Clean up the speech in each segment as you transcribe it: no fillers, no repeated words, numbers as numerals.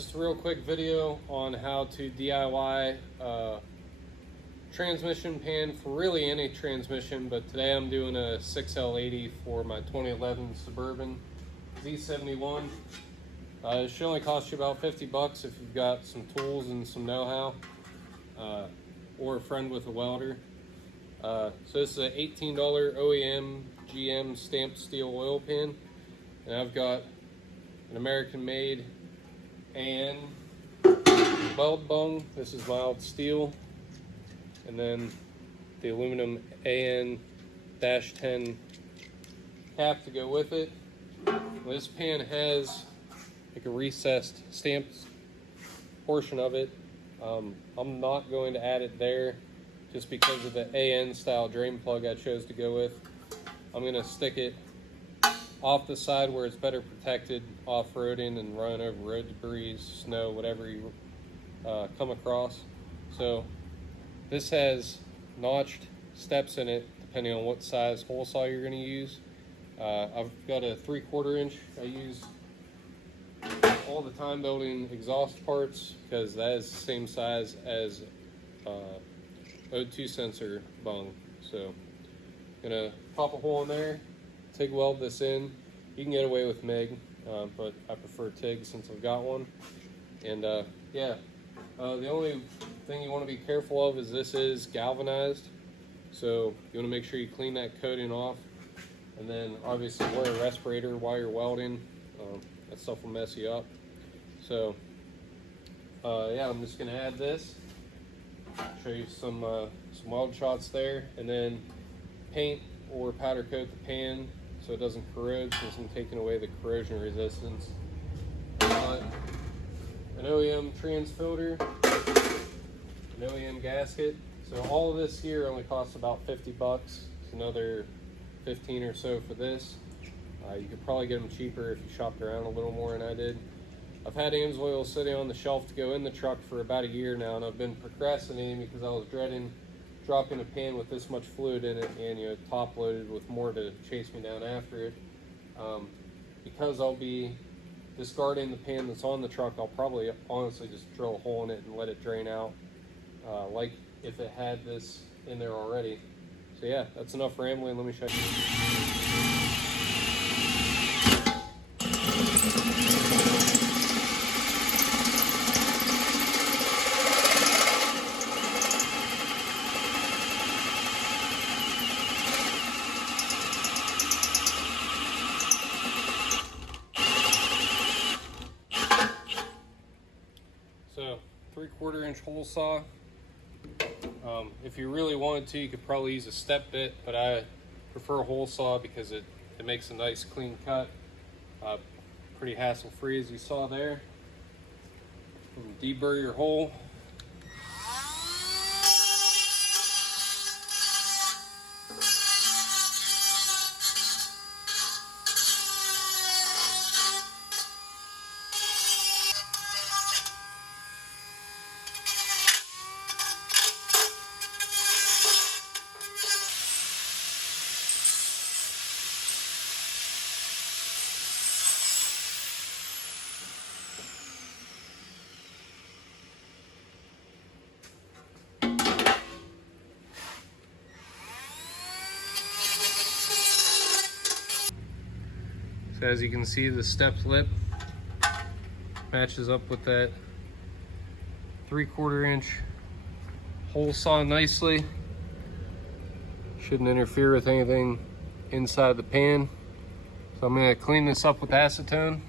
Just a real quick video on how to DIY transmission pan for really any transmission, but today I'm doing a 6L80 for my 2011 Suburban Z71. It should only cost you about 50 bucks if you've got some tools and some know-how, or a friend with a welder. So this is an $18 OEM GM stamped steel oil pan, and I've got an American made and weld bung. This is mild steel, and then the aluminum AN-10 cap to go with it. This pan has like a recessed stamped portion of it. I'm not going to add it there just because of the AN style drain plug I chose to go with. I'm going to stick it off the side where it's better protected off-roading and running over road debris, snow, whatever you come across. So this has notched steps in it depending on what size hole saw you're going to use. I've got a 3/4 inch I use all the time building exhaust parts because that is the same size as O2 sensor bung. So I'm gonna pop a hole in there, TIG weld this in. You can get away with MIG, but I prefer TIG since I've got one. And the only thing you want to be careful of is this is galvanized, so you want to make sure you clean that coating off, and then obviously wear a respirator while you're welding. That stuff will mess you up. So I'm just gonna add this, show you some weld shots there, and then paint or powder coat the pan so it doesn't corrode, since I'm taking away the corrosion resistance. An OEM trans filter, an OEM gasket. So all of this here only costs about 50 bucks. It's another 15 or so for this. You could probably get them cheaper if you shopped around a little more than I did. I've had AMSOIL sitting on the shelf to go in the truck for about a year now, and I've been procrastinating because I was dreading dropping a pan with this much fluid in it and top loaded with more to chase me down after it. Because I'll be discarding the pan that's on the truck, I'll probably honestly just drill a hole in it and let it drain out, like if it had this in there already. So yeah, that's enough rambling. Let me show you. So 3/4 inch hole saw. If you really wanted to, you could probably use a step bit, but I prefer a hole saw because it makes a nice clean cut. Pretty hassle free, as you saw there. Deburr your hole. So as you can see, the step lip matches up with that 3/4 inch hole saw nicely. Shouldn't interfere with anything inside the pan. So I'm going to clean this up with acetone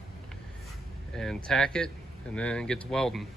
and tack it, and then get to welding.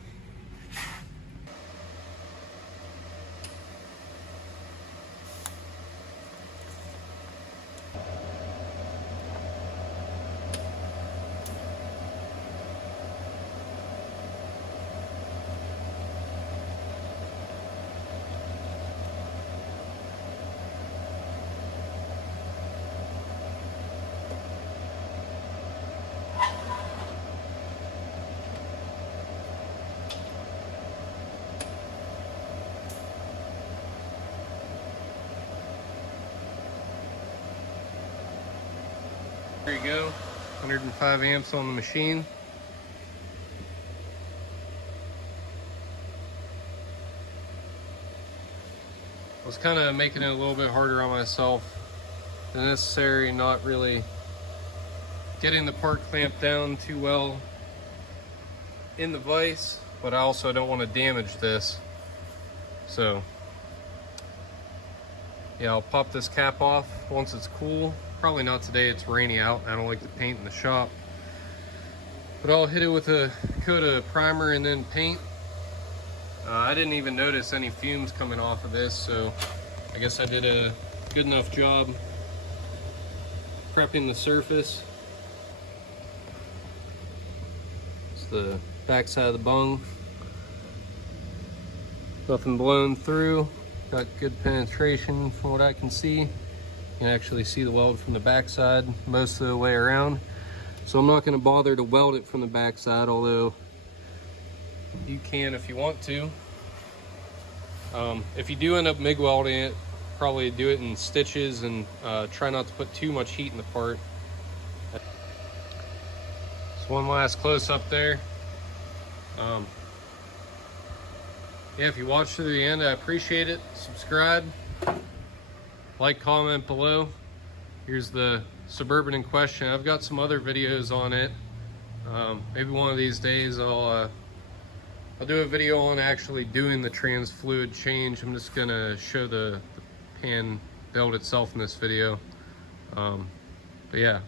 There you go, 105 amps on the machine. was kind of making it a little bit harder on myself than necessary, not really getting the part clamped down too well in the vise, but I also don't want to damage this. So yeah, I'll pop this cap off once it's cool. Probably not today, it's rainy out. I don't like to paint in the shop. But I'll hit it with a coat of primer and then paint. I didn't even notice any fumes coming off of this, so I guess I did a good enough job prepping the surface. It's the back side of the bung. Nothing blown through. Got good penetration from what I can see. You can actually see the weld from the back side most of the way around. So I'm not going to bother to weld it from the back side, although you can if you want to. If you do end up MIG welding it, probably do it in stitches and try not to put too much heat in the part. So one last close up there. Yeah, if you watched to the end, I appreciate it. Subscribe, like, comment below. Here's the Suburban in question. I've got some other videos on it. Maybe one of these days I'll do a video on actually doing the trans fluid change. I'm just gonna show the pan build itself in this video. But yeah.